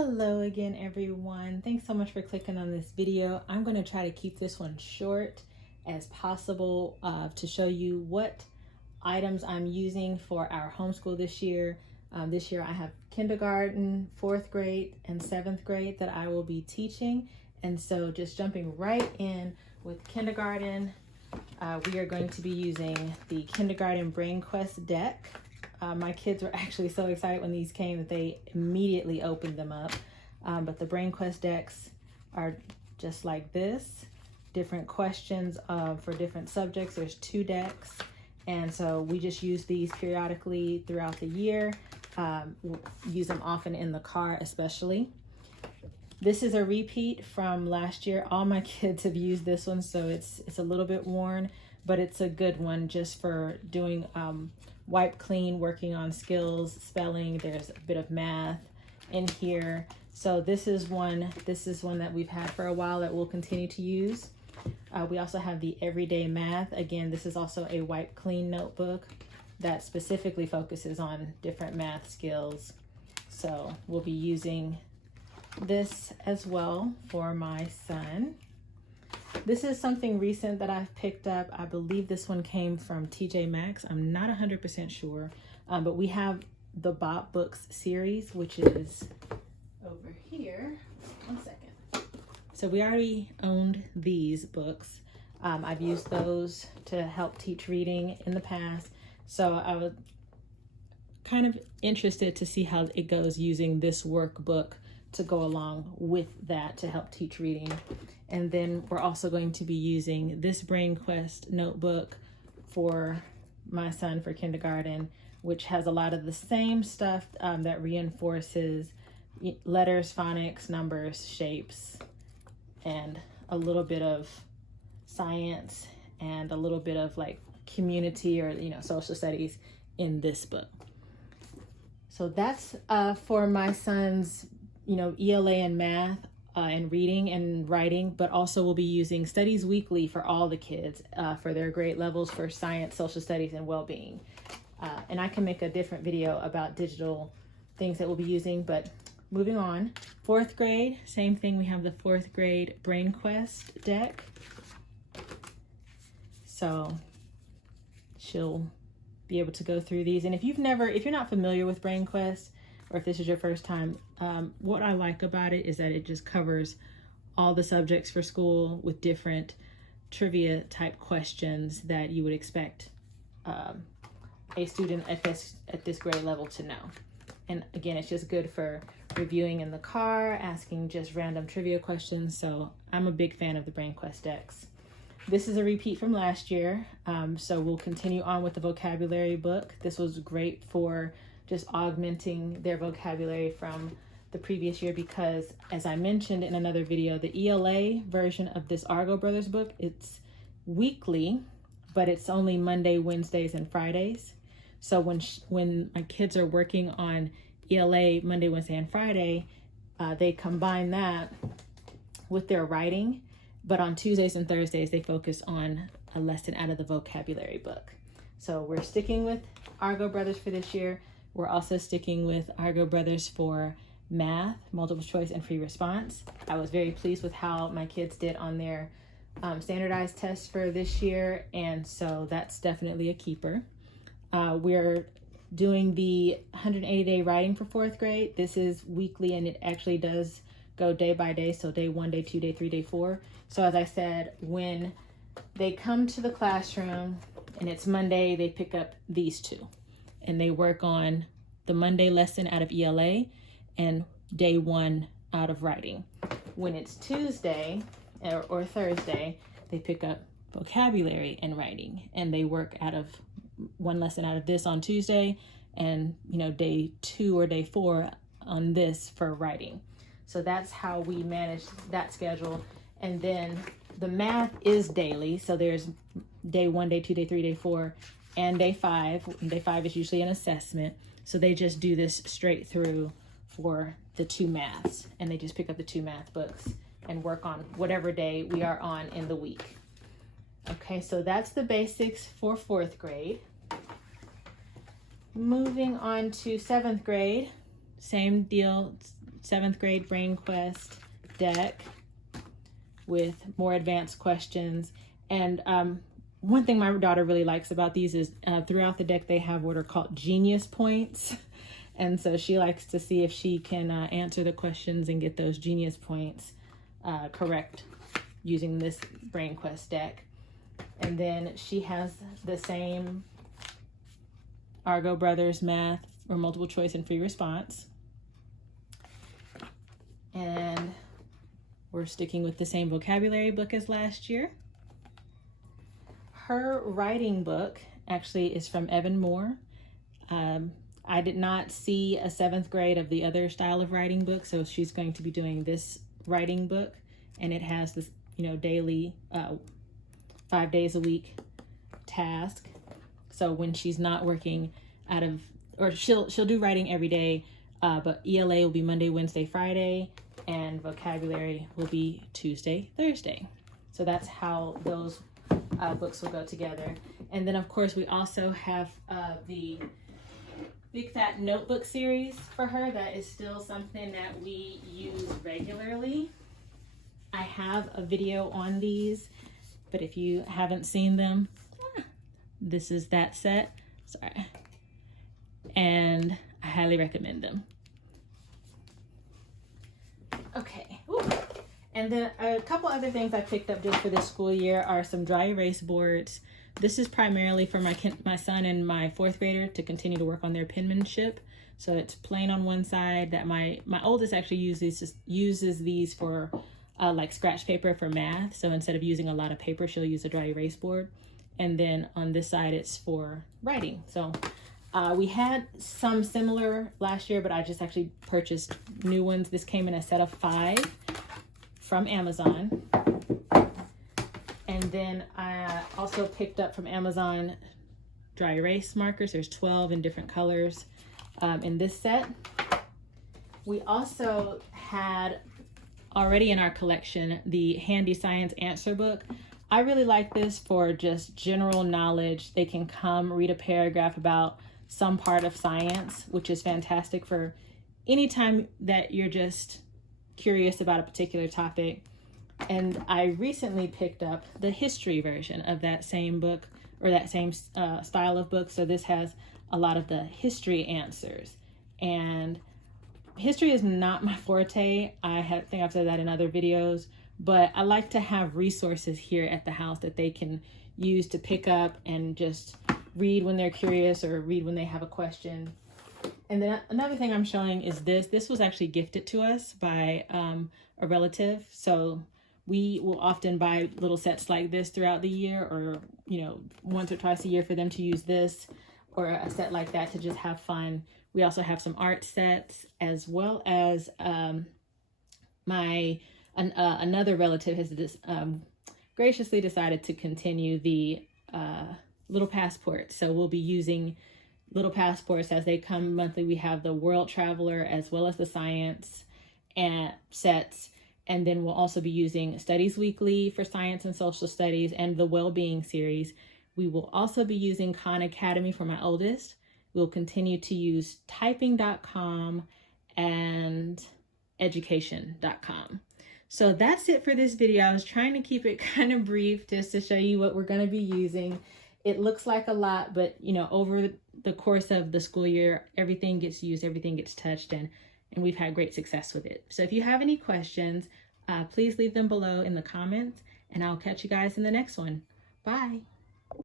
Hello again, everyone. Thanks so much for clicking on this video. I'm going to try to keep this one short as possible to show you what items I'm using for our homeschool this year. This year I have kindergarten, 4th grade, and 7th grade that I will be teaching. And so just jumping right in with kindergarten, we are going to be using the kindergarten Brainquest deck. My kids were actually so excited when these came that they immediately opened them up. But the Brainquest decks are just like this, different questions for different subjects. There's 2 decks. And so we just use these periodically throughout the year. Use them often in the car, especially. This is a repeat from last year. All my kids have used this one, so it's a little bit worn, but it's a good one just for doing wipe clean, working on skills, spelling. There's a bit of math in here. So this is one that we've had for a while that we'll continue to use. We also have the everyday math. Again, this is also a wipe clean notebook that specifically focuses on different math skills. So we'll be using this as well for my son. This is something recent that I've picked up. I believe this one came from TJ Maxx. I'm not 100% sure, but we have the Bop Books Series, which is over here. One second. So we already owned these books. I've used those to help teach reading in the past. So I was kind of interested to see how it goes using this workbook to go along with that to help teach reading. And then we're also going to be using this Brainquest notebook for my son for kindergarten, which has a lot of the same stuff that reinforces letters, phonics, numbers, shapes, and a little bit of science and a little bit of like community or social studies in this book. So that's for my son's ELA and math and reading and writing, but also we'll be using Studies Weekly for all the kids for their grade levels for science, social studies, and well-being. And I can make a different video about digital things that we'll be using, but moving on. 4th grade, same thing. We have the 4th grade Brainquest deck. So she'll be able to go through these. And if you're not familiar with Brainquest, or if this is your first time, what I like about it is that it just covers all the subjects for school with different trivia type questions that you would expect a student at this grade level to know. And again, it's just good for reviewing in the car, asking just random trivia questions. So I'm a big fan of the Brainquest decks. This is a repeat from last year. So we'll continue on with the vocabulary book. This was great for just augmenting their vocabulary from the previous year because, as I mentioned in another video, the ELA version of this Argo Brothers book, it's weekly, but it's only Monday, Wednesdays, and Fridays. So when my kids are working on ELA Monday, Wednesday, and Friday, they combine that with their writing, but on Tuesdays and Thursdays, they focus on a lesson out of the vocabulary book. So we're sticking with Argo Brothers for this year. We're also sticking with Argo Brothers for math, multiple choice, and free response. I was very pleased with how my kids did on their standardized tests for this year, and so that's definitely a keeper. We're doing the 180-day writing for 4th grade. This is weekly, and it actually does go day by day, so day 1, day 2, day 3, day 4. So as I said, when they come to the classroom and it's Monday, they pick up these 2. And they work on the Monday lesson out of ELA and day 1 out of writing. When it's Tuesday or Thursday, they pick up vocabulary and writing, and they work out of 1 lesson out of this on Tuesday and day 2 or day 4 on this for writing. So that's how we manage that schedule. And then the math is daily. So there's day 1, day 2, day 3, day 4, and day 5. Day 5 is usually an assessment. So they just do this straight through for the 2 maths. And they just pick up the 2 math books and work on whatever day we are on in the week. Okay, so that's the basics for 4th grade. Moving on to 7th grade, same deal, 7th grade Brainquest deck with more advanced questions. And one thing my daughter really likes about these is throughout the deck they have what are called genius points. And so she likes to see if she can answer the questions and get those genius points correct using this Brainquest deck. And then she has the same Argo Brothers math or multiple choice and free response. And we're sticking with the same vocabulary book as last year. Her writing book actually is from Evan Moore. I did not see a 7th grade of the other style of writing book, so she's going to be doing this writing book, and it has this, daily 5 days a week task. So when she's not working she'll do writing every day, but ELA will be Monday, Wednesday, Friday, and vocabulary will be Tuesday, Thursday. So that's how those books will go together. And then of course we also have the Big Fat Notebook series for her. That is still something that we use regularly. I have a video on these, but if you haven't seen them, this is that set. Sorry. And I highly recommend them. Okay. Ooh. And then a couple other things I picked up just for this school year are some dry erase boards. This is primarily for my son and my 4th grader to continue to work on their penmanship. So it's plain on one side. That my oldest actually uses these for like scratch paper for math. So instead of using a lot of paper, she'll use a dry erase board. And then on this side, it's for writing. So we had some similar last year, but I just actually purchased new ones. This came in a set of 5 from Amazon. And then I also picked up from Amazon dry erase markers. There's 12 in different colors in this set. We also had already in our collection the Handy Science Answer Book. I really like this for just general knowledge. They can come read a paragraph about some part of science, which is fantastic for any time that you're just curious about a particular topic. And I recently picked up the history version of that same book, or that same style of book. So this has a lot of the history answers. And history is not my forte. I think I've said that in other videos, but I like to have resources here at the house that they can use to pick up and just read when they're curious or read when they have a question. And then another thing I'm showing is this. This was actually gifted to us by a relative. So we will often buy little sets like this throughout the year, or, once or twice a year for them to use this, or a set like that to just have fun. We also have some art sets, as well as another relative has graciously decided to continue the little passports. So we'll be using little passports as they come monthly. We have the World Traveler as well as the Science and sets. And then we'll also be using Studies Weekly for Science and Social Studies and the Wellbeing series. We will also be using Khan Academy for my oldest. We'll continue to use typing.com and education.com. So that's it for this video. I was trying to keep it kind of brief just to show you what we're going to be using. It looks like a lot, but over the course of the school year, everything gets used, everything gets touched, and we've had great success with it. So if you have any questions, please leave them below in the comments, and I'll catch you guys in the next one. Bye.